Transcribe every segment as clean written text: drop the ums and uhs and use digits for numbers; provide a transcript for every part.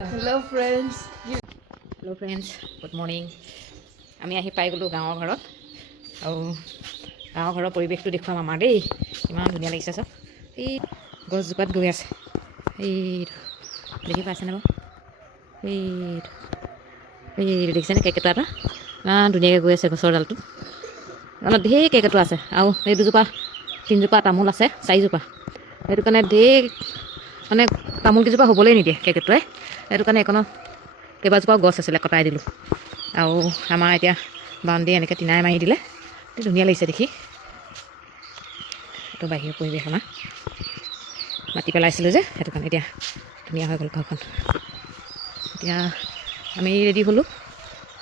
Hello friends. Hello' friends, good morning. আমি আহি পাই গ'লোঁ গাঁৱৰ ঘৰত। আৰু গাঁৱৰ ঘৰৰ পৰিৱেশটো দেখুৱাম আমাৰ দেই, ইমান ধুনীয়া লাগিছে চব। এই গছজোপাত গৈ আছে, এইটো দেখি পাইছেনে বাৰু? এইটো দেখিছেনে কেৰ্কেটুৱা এটা ইমান ধুনীয়াকৈ গৈ আছে গছৰ ডালটোত। অলপ ঢেৰ কেৰ্কেটুৱা আছে আৰু এই দুজোপা তিনিজোপা তামোল আছে, চাৰিজোপা। সেইটো কাৰণে ঢেৰ মানে তামোলকেইজোপা হ'বলৈ নিদিয়ে কেৰ্কেটুৱাই। সেইটো কাৰণে এইকণত কেইবাজোপাও গছ আছিলে, কটাই দিলোঁ। আৰু আমাৰ এতিয়া বাউণ্ডেৰী এনেকৈ টিনাই মাৰি দিলে, ধুনীয়া লাগিছে দেখি। এইটো বাহিৰৰ পৰিৱেশ আমাৰ, মাটি পেলাইছিলোঁ যে সেইটো কাৰণে এতিয়া ধুনীয়া হৈ গ'ল ঘৰখন। এতিয়া আমি ৰেডি হ'লোঁ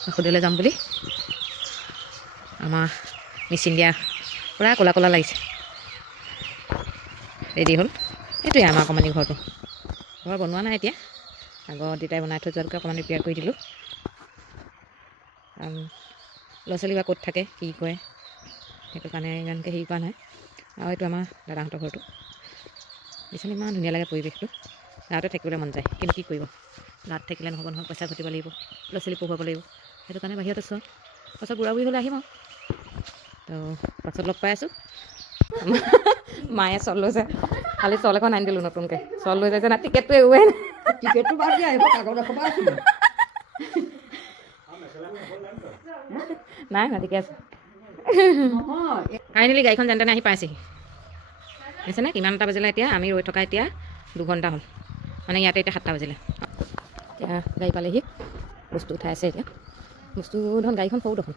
বাসুদেৱলৈ যাম বুলি। আমাৰ মেচিন দিয়া পূৰা ক'লা ক'লা লাগিছে, ৰেডি হ'ল। সেইটোৱে আমাৰ অকণমানি ঘৰটো। ঘৰ বনোৱা নাই এতিয়া, আগৰ দেউতাই বনাই থৈ যোৱালৈকে অকণমান ৰিপেয়াৰ কৰি দিলোঁ। ল'ৰা ছোৱালী বা ক'ত থাকে কি কৰে সেইটো কাৰণে ইমানকৈ হেৰি কৰা নাই। আৰু এইটো আমাৰ দাদাহঁতৰ ঘৰটো দেখিছেনে, ইমান ধুনীয়া লাগে পৰিৱেশটো। গাঁৱতে থাকিবলৈ মন যায়, কিন্তু কি কৰিব, গাঁৱত থাকিলে নহ'ব নহয়, পইচা ঘটিব লাগিব, ল'ৰা ছোৱালী পঢ়ুৱাব লাগিব। সেইটো কাৰণে বাহিৰত আছোঁ। পাছত বুঢ়া বুঢ়ী হ'লে আহিম আৰু। তো পাছত লগ পাই আছোঁ। মায়ে চল লৈছে, খালি চল এখন আনি দিলোঁ নতুনকৈ। চল লৈ যাইছে না, টিকেটটো এৰুৱাই নাই। টিকেটটো বাদ দিয়া, আহিব কাগজ এসোপা আছিলে। নাই নাই, ঠিকে আছে। নহয় ফাইনেলি গাড়ীখন যেনে তেনে আহি পাইছেহি। দেখিছেনে কিমানটা বাজিলে এতিয়া? আমি ৰৈ থকা এতিয়া 2 ঘণ্টা হ'ল। মানে ইয়াতে এতিয়া 7টা বাজিলে। এতিয়া গাড়ী পালেহি, বস্তু উঠাই আছে এতিয়া। বস্তু দেখোন গাড়ীখন সৰু দেখোন,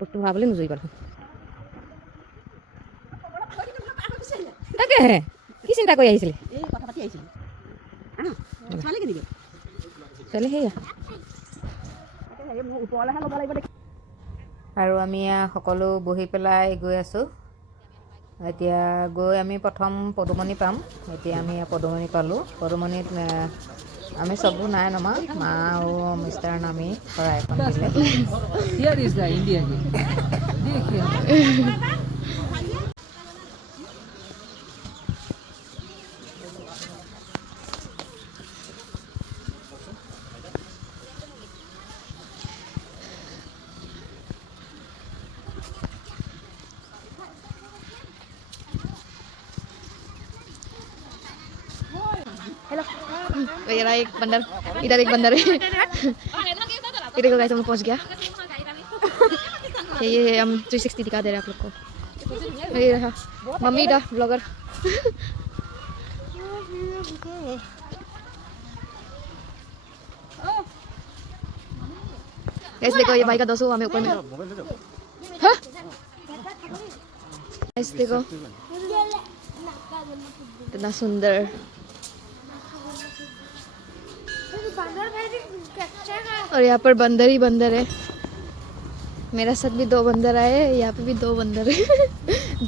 বস্তু ভৰাবলৈ নোজুৰিব দেখোন। তাকেহে কি চিন্তা কৰি আহিছিলে? এই কথা পাতি আহিছিলোঁ। ছোৱালী কেনেকৈ? ছোৱালী সেয়া। মোৰ ওপৰলৈহে ল'ব লাগিব দেখি। আৰু আমি সকলো বহি পেলাই গৈ আছোঁ। এতিয়া গৈ আমি প্ৰথম পদুমণি পাম। এতিয়া আমি পদুমণি পালোঁ। পদুমণিত আমি চববোৰ নাই নমা, মা আৰু মিষ্টাৰ নামি শৰাই এখন দিলে। Here is the India gate. देखिए हेलो ये रहा एक बंदर, इधर एक बंदर है। ये देखो गाइस, हम लोग पहुंच गया। ये हम 360 दिखा दे रहे हैं आप लोग को। ये रहा मम्मी दा ब्लॉगर। गाइस देखो, ये भाई का 200 हमें ऊपर में। हाँ गाइस देखो इतना सुंदर। और यहाँ पर बंदर ही बंदर है। मेरा साथ भी 2 बंदर आए, यहाँ पे भी 2 बंदर है।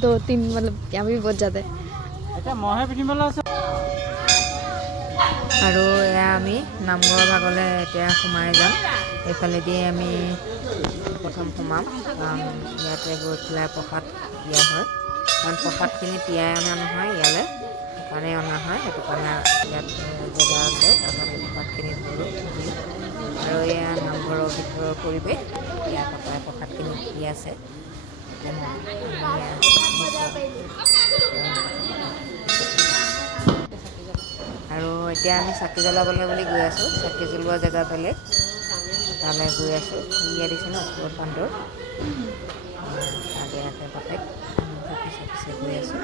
2-3 मतलब यहाँ पे भी बहुत ज़्यादा है। আৰু এয়া আমি নামঘৰৰ ভাগলৈ এতিয়া সোমাই যাম। এইফালেদি আমি প্ৰথম সোমাম, কাৰণ ইয়াতে গৈ পেলাই প্ৰসাদ দিয়া হয়। কাৰণ প্ৰসাদখিনি তিয়াই অনা নহয় ইয়ালৈ, সেইকাৰণে অনা হয়। সেইটো কাৰণে ইয়াত জেগা আছে, তাত আমি প্ৰসাদখিনি ধৰোঁ। আৰু এয়া নামঘৰৰ ভিতৰৰ পৰিৱেশ, ইয়াত প্ৰসাদখিনি দি আছে। আৰু এতিয়া আমি চাকি জ্বলাবলৈ বুলি গৈ আছোঁ। চাকি জ্বলোৱা জেগা বেলেগ, তালৈ গৈ আছোঁ। ইয়াত দেখিছেনে ওপৰত বান্দৰ, আগে আগে বাপেক, পিছে গৈ আছোঁ।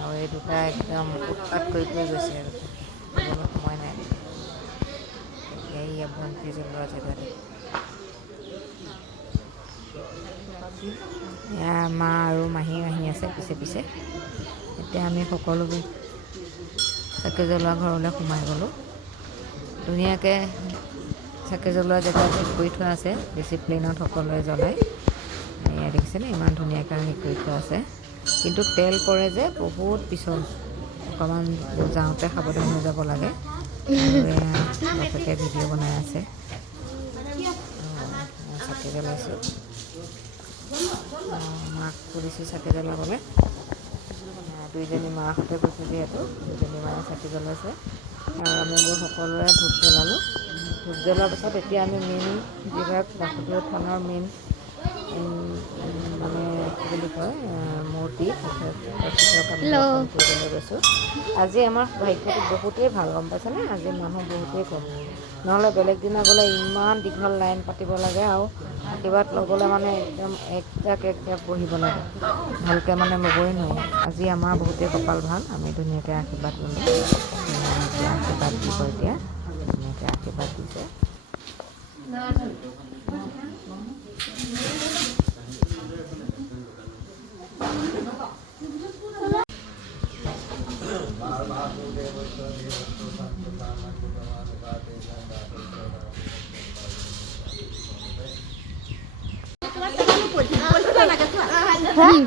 আৰু এই দুটা একদম উৎপাত কৰি গৈছে আৰু ক'বলৈ সময় নাই। এতিয়া ইয়াত বন্তি জ্বলোৱা জেগাটো, এয়া মা আৰু মাহী আহি আছে পিছে পিছে। এতিয়া আমি সকলোবোৰ চাকি জ্বলোৱা ঘৰলৈ সোমাই গ'লোঁ। ধুনীয়াকৈ চাকি জ্বলোৱা জেগা ঠিক কৰি থোৱা আছে, ডিচিপ্লিনত সকলোৱে জ্বলায়। এয়া দেখিছেনে ইমান ধুনীয়াকৈ হেৰি কৰি থোৱা আছে। কিন্তু তেল পৰে যে বহুত পিছল, অকণমান যাওঁতে সাৱধান হৈ যাব লাগে। আৰু এয়া বাপেকে ভিডিঅ' বনাই আছে। চাকি জ্বলাইছোঁ, মাক সুধিছোঁ চাকি জ্বলাবলৈ। 2জনী মাহঁতে গৈছে যিহেতু 2জনী মায়ে চাকি জ্বলাইছে। আৰু আমি বোৰ সকলোৱে ধূপ জ্বলালোঁ। ধূপ জ্বলোৱাৰ পাছত এতিয়া আমি মেইন যিবিলাক বাসুদেৱ থানৰ মেইন মানে কি বুলি কয় মূৰ্তি তেখেতক আমি দৰ্শন কৰিবলৈ গৈছোঁ। আজি আমাৰ ভাগ্যটো বহুতেই ভাল, গম পাইছেনে? আজি মানুহ বহুতেই কম, নহ'লে বেলেগ দিনা গ'লে ইমান দীঘল লাইন পাতিব লাগে আৰু আশীৰ্বাদ ল'বলৈ মানে একদম এক জাক বহিব লাগে, ভালকৈ মানে ল'বই নোৱাৰি। আজি আমাৰ বহুতেই কপাল ভাল, আমি ধুনীয়াকৈ আশীৰ্বাদ ল'লোঁ। আশীৰ্বাদ দিব এতিয়া, ধুনীয়াকৈ আশীৰ্বাদ দিছে।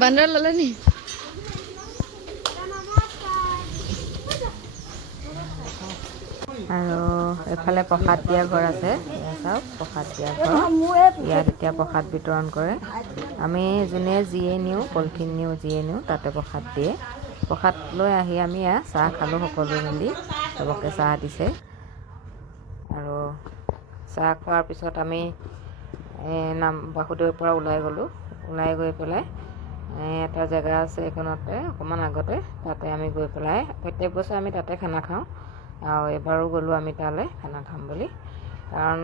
বান্দৰ ল'লে নি? আৰু এফালে প্ৰসাদ দিয়া ঘৰ আছে, চাওক প্ৰসাদ দিয়া ঘৰ। ইয়াত এতিয়া প্ৰসাদ বিতৰণ কৰে। আমি যোনে যিয়ে নিওঁ, পলিথিন নিওঁ, যিয়ে নিওঁ, তাতে প্ৰসাদ দিয়ে। প্ৰসাদ লৈ আহি আমি চাহ খালোঁ সকলোৱে মিলি, চবকে চাহ দিছে। আৰু চাহ খোৱাৰ পিছত আমি বাসুদেৱৰ পৰা ওলাই গ'লোঁ। ওলাই গৈ পেলাই এটা জেগা আছে এইখনতে অকণমান আগতে, তাতে আমি গৈ পেলাই প্ৰত্যেক বছৰ আমি তাতে খানা খাওঁ। আৰু এবাৰো গ'লোঁ আমি তালৈ খানা খাম বুলি, কাৰণ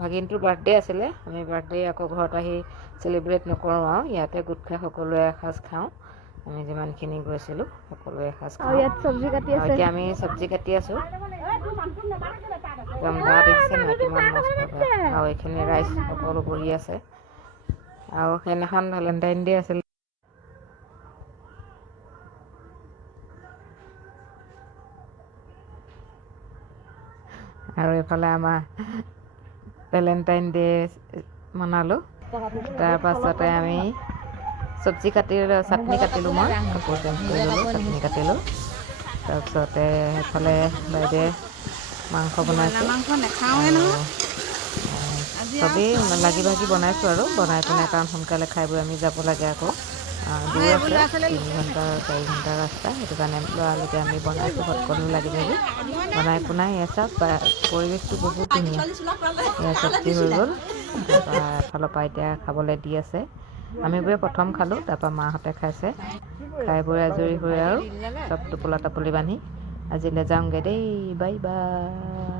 ভাগিনটোৰ বাৰ্থডে আছিলে। আমি বাৰ্থডে আকৌ ঘৰত আহি চেলিব্ৰেট নকৰোঁ আৰু ইয়াতে গোট খাই সকলোৱে এসাঁজ খাওঁ। আমি যিমানখিনি গৈছিলোঁ সকলোৱে এসাঁজ খাওঁ। এতিয়া আমি চব্জি কাটি আছোঁ। একদম দা দেখিছে নাই কিমান মস্ত দা। আৰু এইখিনি ৰাইজ সকলো বহি আছে। আৰু সেইদিনাখন ভেলেণ্টাইন ডে' আছিল। আৰু এইফালে আমাৰ ভেলেণ্টাইন ডে' মনালোঁ। তাৰপাছতে আমি চব্জি চাটনি কাটিলোঁ, মই কাপোৰ চেঞ্জ কৰি ল'লোঁ, চাটনি কাটিলোঁ। তাৰপিছতে এইফালে বাইদেৱে মাংস বনাইছোঁ। চবেই লাগি ভাগি বনাইছোঁ আৰু বনাই পেলাই, কাৰণ সোনকালে খাই বৈ আমি যাব লাগে। আকৌ দূৰ আছে, 3 ঘণ্টা 4 ঘণ্টা ৰাস্তা, সেইটো কাৰণে লৰালৰিকৈ আমি বনাইছোঁ সকলো লাগি ভাগি বনাই পোনাই। চাওক পৰিৱেশটো বহুত ধুনীয়া। এয়া চব্জি হৈ গ'ল, তাৰপৰা এফালৰ পৰা এতিয়া খাবলৈ দি আছে। আমিবোৰে প্ৰথম খালোঁ, তাৰপৰা মাহঁতে খাইছে। খাই বৈ আজৰি হৈ আৰু চব টোপোলা টাপলি বান্ধি আজিলৈ যাওঁগৈ দেই, বাই বাই।